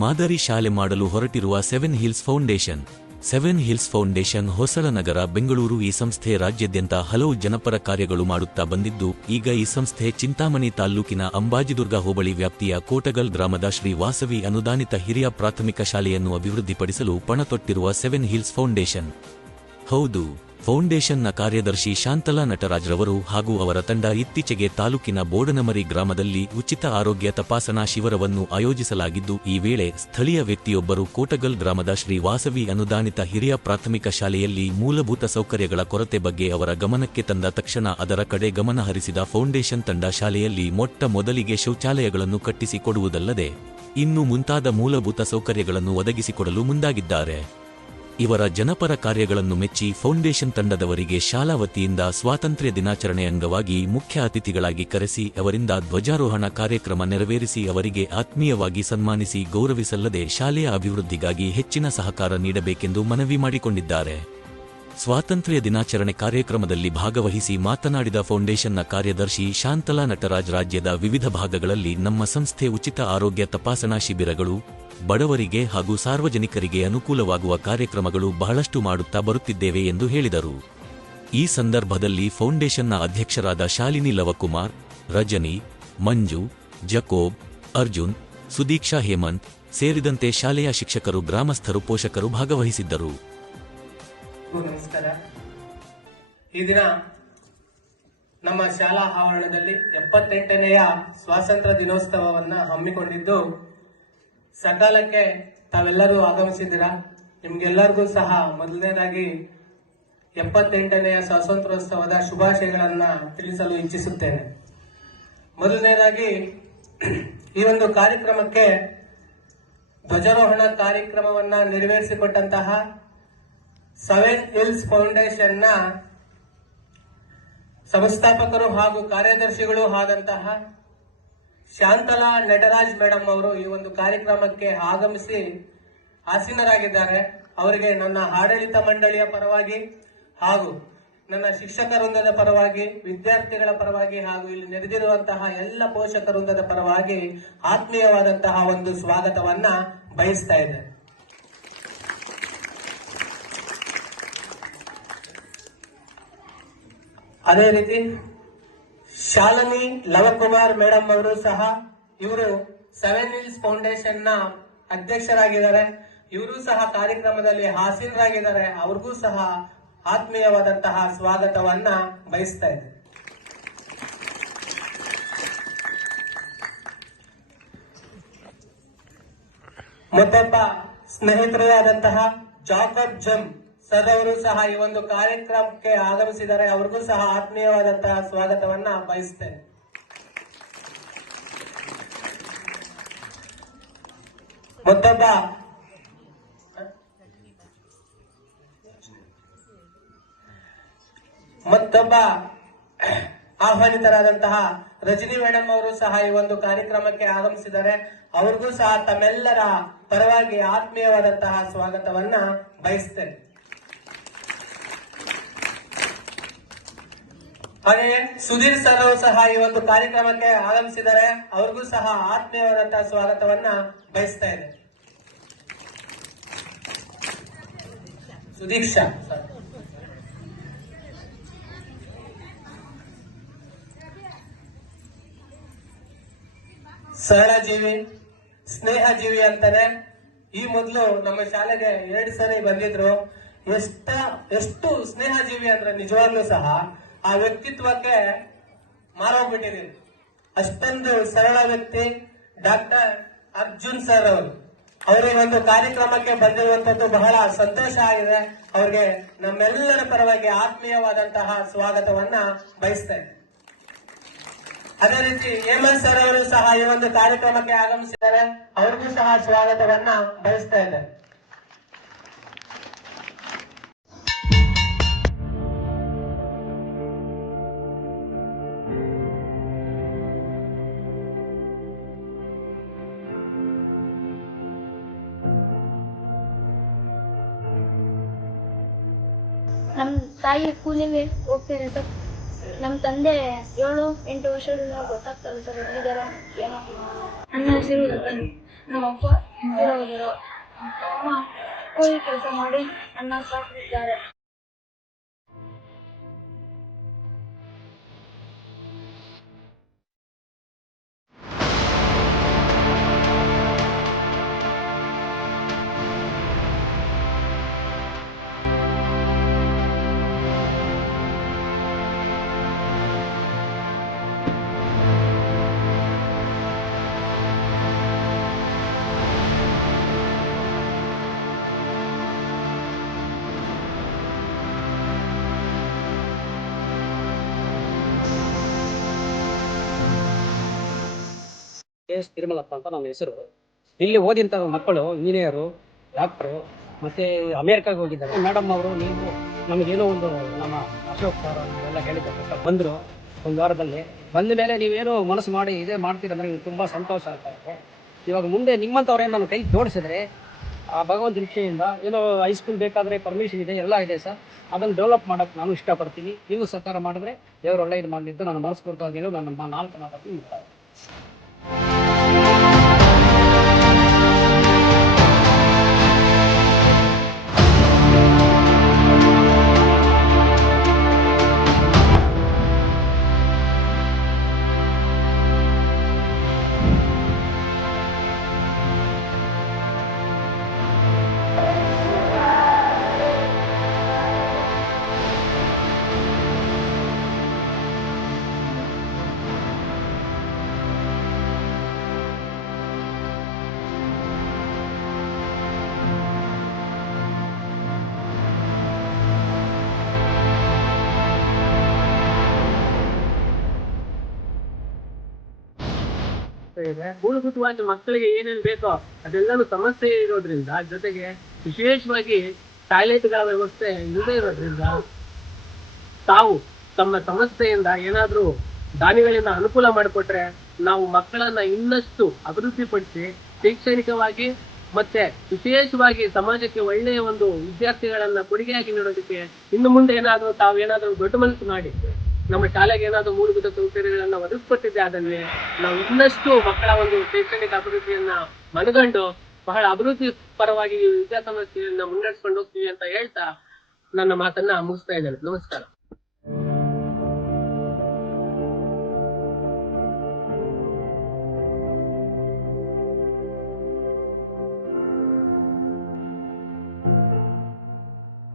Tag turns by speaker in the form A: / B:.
A: ಮಾದರಿ ಶಾಲೆ ಮಾಡಲು ಹೊರಟಿರುವ seven hills foundation. Seven hills foundation Hosanagara Bengaluru ಈ ಸಂಸ್ಥೆ ರಾಜ್ಯಾದ್ಯಂತ ಹಲವು ಜನಪರ ಕಾರ್ಯಗಳು ಮಾಡುತ್ತಾ ಬಂದಿದ್ದು, ಈಗ ಈ ಸಂಸ್ಥೆ ಚಿಂತಾಮಣಿ ತಾಲ್ಲೂಕಿನ ಅಂಬಾಜಿದುರ್ಗ ಹೋಬಳಿ ವ್ಯಾಪ್ತಿಯ ಕೋಟಗಲ್ ಗ್ರಾಮದ ಶ್ರೀ ವಾಸವಿ ಅನುದಾನಿತ ಹಿರಿಯ ಪ್ರಾಥಮಿಕ ಶಾಲೆಯನ್ನು ಅಭಿವೃದ್ಧಿಪಡಿಸಲು ಪಣತೊಟ್ಟಿರುವ ಸೆವೆನ್ ಹಿಲ್ಸ್ ಫೌಂಡೇಶನ್. ಹೌದು. ಫೌಂಡೇಶನ್ನ ಕಾರ್ಯದರ್ಶಿ ಶಾಂತಲಾ ನಟರಾಜ್ರವರು ಹಾಗೂ ಅವರ ತಂಡ ಇತ್ತೀಚೆಗೆ ತಾಲೂಕಿನ ಬೋಡನಮರಿ ಗ್ರಾಮದಲ್ಲಿ ಉಚಿತ ಆರೋಗ್ಯ ತಪಾಸಣಾ ಶಿಬಿರವನ್ನು ಆಯೋಜಿಸಲಾಗಿದ್ದು, ಈ ವೇಳೆ ಸ್ಥಳೀಯ ವ್ಯಕ್ತಿಯೊಬ್ಬರು ಕೋಟಗಲ್ ಗ್ರಾಮದ ಶ್ರೀ ವಾಸವಿ ಅನುದಾನಿತ ಹಿರಿಯ ಪ್ರಾಥಮಿಕ ಶಾಲೆಯಲ್ಲಿ ಮೂಲಭೂತ ಸೌಕರ್ಯಗಳ ಕೊರತೆ ಬಗ್ಗೆ ಅವರ ಗಮನಕ್ಕೆ ತಂದ ತಕ್ಷಣ ಅದರ ಕಡೆ ಗಮನ ಹರಿಸಿದ ಫೌಂಡೇಶನ್ ತಂಡ ಶಾಲೆಯಲ್ಲಿ ಮೊಟ್ಟ ಮೊದಲಿಗೆ ಶೌಚಾಲಯಗಳನ್ನು ಕಟ್ಟಿಸಿಕೊಡುವುದಲ್ಲದೆ ಇನ್ನು ಮುಂತಾದ ಮೂಲಭೂತ ಸೌಕರ್ಯಗಳನ್ನು ಒದಗಿಸಿಕೊಡಲು ಮುಂದಾಗಿದ್ದಾರೆ. ಇವರ ಜನಪರ ಕಾರ್ಯಗಳನ್ನು ಮೆಚ್ಚಿ ಫೌಂಡೇಶನ್ ತಂಡದವರಿಗೆ ಶಾಲಾ ವತಿಯಿಂದ ಸ್ವಾತಂತ್ರ್ಯ ದಿನಾಚರಣೆ ಅಂಗವಾಗಿ ಮುಖ್ಯ ಅತಿಥಿಗಳಾಗಿ ಕರೆಸಿ ಅವರಿಂದ ಧ್ವಜಾರೋಹಣ ಕಾರ್ಯಕ್ರಮ ನೆರವೇರಿಸಿ ಅವರಿಗೆ ಆತ್ಮೀಯವಾಗಿ ಸನ್ಮಾನಿಸಿ ಗೌರವಿಸಲ್ಲದೆ ಶಾಲೆಯ ಅಭಿವೃದ್ಧಿಗಾಗಿ ಹೆಚ್ಚಿನ ಸಹಕಾರ ನೀಡಬೇಕೆಂದು ಮನವಿ ಮಾಡಿಕೊಂಡಿದ್ದಾರೆ. ಸ್ವಾತಂತ್ರ್ಯ ದಿನಾಚರಣೆ ಕಾರ್ಯಕ್ರಮದಲ್ಲಿ ಭಾಗವಹಿಸಿ ಮಾತನಾಡಿದ ಫೌಂಡೇಶನ್ನ ಕಾರ್ಯದರ್ಶಿ ಶಾಂತಲಾ ನಟರಾಜ್ ರಾಜ್ಯದ ವಿವಿಧ ಭಾಗಗಳಲ್ಲಿ ನಮ್ಮ ಸಂಸ್ಥೆ ಉಚಿತ ಆರೋಗ್ಯ ತಪಾಸಣಾ ಶಿಬಿರಗಳು ಬಡವರಿಗೆ ಹಾಗೂ ಸಾರ್ವಜನಿಕರಿಗೆ ಅನುಕೂಲವಾಗುವ ಕಾರ್ಯಕ್ರಮಗಳು ಬಹಳಷ್ಟು ಮಾಡುತ್ತಾ ಬರುತ್ತಿದ್ದೇವೆ ಎಂದು ಹೇಳಿದರು. ಈ ಸಂದರ್ಭದಲ್ಲಿ ಫೌಂಡೇಶನ್ನ ಅಧ್ಯಕ್ಷರಾದ ಶಾಲಿನಿ ಲವಕುಮಾರ್, ರಜನಿ, ಮಂಜು, ಜಕೋಬ್, ಅರ್ಜುನ್, ಸುದೀಕ್ಷಾ ಹೇಮಂತ್ ಸೇರಿದಂತೆ ಶಾಲೆಯ ಶಿಕ್ಷಕರು, ಗ್ರಾಮಸ್ಥರು, ಪೋಷಕರು ಭಾಗವಹಿಸಿದ್ದರು.
B: ಈ ದಿನ ನಮ್ಮ ಶಾಲಾ ಆವರಣದಲ್ಲಿ ಎಪ್ಪತ್ತೆಂಟನೆಯ ಸ್ವಾತಂತ್ರ್ಯ ದಿನೋತ್ಸವವನ್ನ ಹಮ್ಮಿಕೊಂಡಿದ್ದು ಸಕಾಲಕ್ಕೆ ತಾವೆಲ್ಲರೂ ಆಗಮಿಸಿದ್ದೀರಾ? ನಿಮ್ಗೆಲ್ಲರಿಗೂ ಸಹ ಮೊದಲನೇದಾಗಿ ಎಪ್ಪತ್ತೆಂಟನೆಯ ಸ್ವಾತಂತ್ರ್ಯೋತ್ಸವದ ಶುಭಾಶಯಗಳನ್ನ ತಿಳಿಸಲು ಇಚ್ಛಿಸುತ್ತೇನೆ. ಮೊದಲನೇದಾಗಿ ಈ ಒಂದು ಕಾರ್ಯಕ್ರಮಕ್ಕೆ ಧ್ವಜಾರೋಹಣ ಕಾರ್ಯಕ್ರಮವನ್ನ ನೆರವೇರಿಸಿಕೊಟ್ಟಂತಹ ಸೆವೆನ್ ಹಿಲ್ಸ್ ಫೌಂಡೇಶನ್ನ ಸಂಸ್ಥಾಪಕರು ಹಾಗೂ ಕಾರ್ಯದರ್ಶಿಗಳು ಆದಂತಹ ಶಾಂತಲಾ ನಟರಾಜ್ ಮೇಡಮ್ ಅವರು ಈ ಒಂದು ಕಾರ್ಯಕ್ರಮಕ್ಕೆ ಆಗಮಿಸಿ ಆಸೀನರಾಗಿದ್ದಾರೆ. ಅವರಿಗೆ ನನ್ನ ಆಡಳಿತ ಮಂಡಳಿಯ ಪರವಾಗಿ ಹಾಗೂ ನನ್ನ ಶಿಕ್ಷಕ ವೃಂದದ ಪರವಾಗಿ, ವಿದ್ಯಾರ್ಥಿಗಳ ಪರವಾಗಿ ಹಾಗೂ ಇಲ್ಲಿ ನೆರೆದಿರುವಂತಹ ಎಲ್ಲ ಪೋಷಕ ವೃಂದದ ಪರವಾಗಿ ಆತ್ಮೀಯವಾದಂತಹ ಒಂದು ಸ್ವಾಗತವನ್ನ ಬಯಸ್ತಾ ಇದೆ ಅದೇ ರೀತಿ ಶಾಲಿನಿ ಲವಕುಮಾರ್ ಮೇಡಮ್ ಅವರು ಸಹ ಇವರು ಸೆವೆನ್ ಹಿಲ್ಸ್ ಫೌಂಡೇಶನ್ನ ಅಧ್ಯಕ್ಷರಾಗಿದ್ದಾರೆ. ಇವರು ಸಹ ಕಾರ್ಯಕ್ರಮದಲ್ಲಿ ಹಾಸೀನರಾಗಿದ್ದಾರೆ. ಅವ್ರಿಗೂ ಸಹ ಆತ್ಮೀಯವಾದಂತಹ ಸ್ವಾಗತವನ್ನ ಬಯಸ್ತಾ ಇದೆ ಮತ್ತೊಬ್ಬ ಸ್ನೇಹಿತರೇ ಆದಂತಹ ಜಾಕಬ್ ಜಮ್ ಸರ್ ಅವರು ಸಹ ಈ ಒಂದು ಕಾರ್ಯಕ್ರಮಕ್ಕೆ ಆಗಮಿಸಿದರೆ ಅವ್ರಿಗೂ ಸಹ ಆತ್ಮೀಯವಾದಂತಹ ಸ್ವಾಗತವನ್ನ ಬಯಸ್ತೇನೆ. ಮತ್ತೊಬ್ಬ ಮತ್ತೊಬ್ಬ ಆಹ್ವಾನಿತರಾದಂತಹ ರಜನಿ ಮೇಡಮ್ ಅವರು ಸಹ ಈ ಒಂದು ಕಾರ್ಯಕ್ರಮಕ್ಕೆ ಆಗಮಿಸಿದರೆ ಅವ್ರಿಗೂ ಸಹ ತಮ್ಮೆಲ್ಲರ ಪರವಾಗಿ ಆತ್ಮೀಯವಾದಂತಹ ಸ್ವಾಗತವನ್ನ ಬಯಸ್ತೇನೆ. ಹಾಗೆಯೇ ಸುಧೀರ್ ಸರ್ ಅವರು ಸಹ ಈ ಒಂದು ಕಾರ್ಯಕ್ರಮಕ್ಕೆ ಆಗಮಿಸಿದ್ದಾರೆ. ಅವ್ರಿಗೂ ಸಹ ಆತ್ಮೀಯವಾದಂತಹ ಸ್ವಾಗತವನ್ನ ಬಯಸ್ತಾ ಇದೆ ಸುದೀಕ್ಷಾ ಸರ್. ಸರಳ ಜೀವಿ ಸ್ನೇಹ ಜೀವಿ ಅಂತಾನೆ ಈ ಮೊದಲು ನಮ್ಮ ಶಾಲೆಗೆ ಎರಡು ಸರಿ ಬಂದಿದ್ರು. ಎಷ್ಟ, ಎಷ್ಟು ಸ್ನೇಹ ಜೀವಿ ಅಂದ್ರೆ ನಿಜವಾಗ್ಲೂ ಸಹ ಆ ವ್ಯಕ್ತಿತ್ವಕ್ಕೆ ಮಾರೋಗ್ಬಿಟ್ಟಿದೀವಿ ಅಷ್ಟೊಂದು ಸರಳ ವ್ಯಕ್ತಿ ಡಾಕ್ಟರ್ ಅರ್ಜುನ್ ಸರ್ ಅವರು. ಅವರ ಒಂದು ಕಾರ್ಯಕ್ರಮಕ್ಕೆ ಬಂದಿರುವಂತದ್ದು ಬಹಳ ಸಂತೋಷ ಆಗಿದೆ. ಅವ್ರಿಗೆ ನಮ್ಮೆಲ್ಲರ ಪರವಾಗಿ ಆತ್ಮೀಯವಾದಂತಹ ಸ್ವಾಗತವನ್ನ ಬಯಸ್ತೇನೆ. ಅದೇ ರೀತಿ ಹೇಮಂತ್ ಸರ್ ಅವರು ಸಹ ಈ ಒಂದು ಕಾರ್ಯಕ್ರಮಕ್ಕೆ ಆಗಮಿಸಿದ್ದಾರೆ. ಅವ್ರಿಗೂ ಸಹ ಸ್ವಾಗತವನ್ನ ಬಯಸ್ತಾ ಇದ್ದಾರೆ
C: ನಮ್ಮ ತಾಯಿ ಕೂಲಿಗೆ ಹೋಗ್ತೀನಿ ಸರ್ ನಮ್ಮ ತಂದೆ ಏಳು, ಎಂಟು ವರ್ಷದಿಂದ ಗೊತ್ತಾಗ್ತದೆ ಸರ್ ಇದ್ದಾರೆ ಏನೋ. ನನ್ನ ಹೆಸರು ನಮ್ಮ ಅಪ್ಪ ಅಮ್ಮ ಕೂಲಿ ಕೆಲಸ ಮಾಡಿ ಅನ್ನ ಸಾಕಿದ್ದಾರೆ
D: ಎಸ್ ತಿರುಮಲಪ್ಪ ಅಂತ ನನ್ನ ಹೆಸರು. ಇಲ್ಲಿ ಓದಿಂತ ಮಕ್ಕಳು, ಇಂಜಿನಿಯರು, ಡಾಕ್ಟ್ರು, ಮತ್ತೆ ಅಮೇರಿಕಾಗೆ ಹೋಗಿದ್ದಾರೆ. ಮೇಡಮ್ ಅವರು, ನೀವು, ನಮಗೇನೋ ಒಂದು ನಮ್ಮ ಅಶೋಕ್ ಸರ್ ಎಲ್ಲ ಹೇಳಿದ್ದಾರೆ ಬಂದರು ಒಂದು ವಾರದಲ್ಲಿ. ಬಂದ ಮೇಲೆ ನೀವೇನೋ ಮನಸ್ಸು ಮಾಡಿ ಇದೇ ಮಾಡ್ತೀರಂದ್ರೆ ನಿಮ್ಗೆ ತುಂಬ ಸಂತೋಷ ಆಗ್ತಾ ಇದೆ. ಇವಾಗ ಮುಂದೆ ನಿಮ್ಮಂಥವ್ರೇನು ನನ್ನ ಕೈ ಜೋಡಿಸಿದ್ರೆ, ಆ ಭಗವಂತ ಇಚ್ಛೆಯಿಂದ ಏನೋ ಹೈಸ್ಕೂಲ್ ಬೇಕಾದರೆ ಪರ್ಮಿಷನ್ ಇದೆ, ಎಲ್ಲ ಇದೆ ಸರ್. ಅದನ್ನು ಡೆವಲಪ್ ಮಾಡೋಕ್ಕೆ ನಾನು ಇಷ್ಟಪಡ್ತೀನಿ. ನೀವು ಸಹಕಾರ ಮಾಡಿದ್ರೆ ದೇವರು ಒಳ್ಳೆಯದು ಮಾಡಲಿದ್ದು ನಾನು ಕೊಡ್ತಾ ಇದ್ದೀನಿ. ನನ್ನ ನಾಲ್ಕು ಮಾತಾಡ್ತೀನಿ ಮುಕ್ತಾಯ.
E: ಇದೆ ಮೂಲಭೂತವಾಗಿ ಮಕ್ಕಳಿಗೆ ಏನೇನು ಬೇಕೋ ಅದೆಲ್ಲನೂ ಸಮಸ್ಯೆ ಇರೋದ್ರಿಂದ, ಜೊತೆಗೆ ವಿಶೇಷವಾಗಿ ಟಾಯ್ಲೆಟ್ಗಳ ವ್ಯವಸ್ಥೆ ಇಲ್ಲದೆ ಇರೋದ್ರಿಂದ ತಾವು ತಮ್ಮ ಸಮಸ್ಯೆಯಿಂದ ಏನಾದರೂ ದಾನಿಗಳಿಂದ ಅನುಕೂಲ ಮಾಡಿಕೊಟ್ರೆ ನಾವು ಮಕ್ಕಳನ್ನ ಇನ್ನಷ್ಟು ಅಭಿವೃದ್ಧಿಪಡಿಸಿ ಶೈಕ್ಷಣಿಕವಾಗಿ ಮತ್ತೆ ವಿಶೇಷವಾಗಿ ಸಮಾಜಕ್ಕೆ ಒಳ್ಳೆಯ ಒಂದು ವಿದ್ಯಾರ್ಥಿಗಳನ್ನ ಕೊಡುಗೆಯಾಗಿ ನೀಡೋದಕ್ಕೆ ಇನ್ನು ಮುಂದೆ ಏನಾದರೂ ತಾವೇನಾದರೂ ದೊಡ್ಡ ಮನಸ್ಸು ಮಾಡಿ ನಮ್ಮ ಶಾಲೆಗೆ ಏನಾದ್ರು ಮೂಲಭೂತ ಸೌಕರ್ಯಗಳನ್ನ ಒದಗಿಸ್ಕೊಟ್ಟಿದ್ದೆ ಆದಲ್ಲಿ ನಾವು ಇನ್ನಷ್ಟು ಮಕ್ಕಳ ಒಂದು ಶೈಕ್ಷಣಿಕ ಅಭಿವೃದ್ಧಿಯನ್ನ ಮನಗಂಡು ಬಹಳ ಅಭಿವೃದ್ಧಿ ಪರವಾಗಿ ವಿದ್ಯಾ ವಿದ್ಯಾಸಂಸ್ಥೆಯನ್ನ ಮುನ್ನಡೆಸ್ಕೊಂಡು ಹೋಗ್ತೀವಿ ಅಂತ ಹೇಳ್ತಾ ನನ್ನ ಮಾತನ್ನ ಮುಗಿಸ್ತಾ ಇದ್ದೇನೆ. ನಮಸ್ಕಾರ.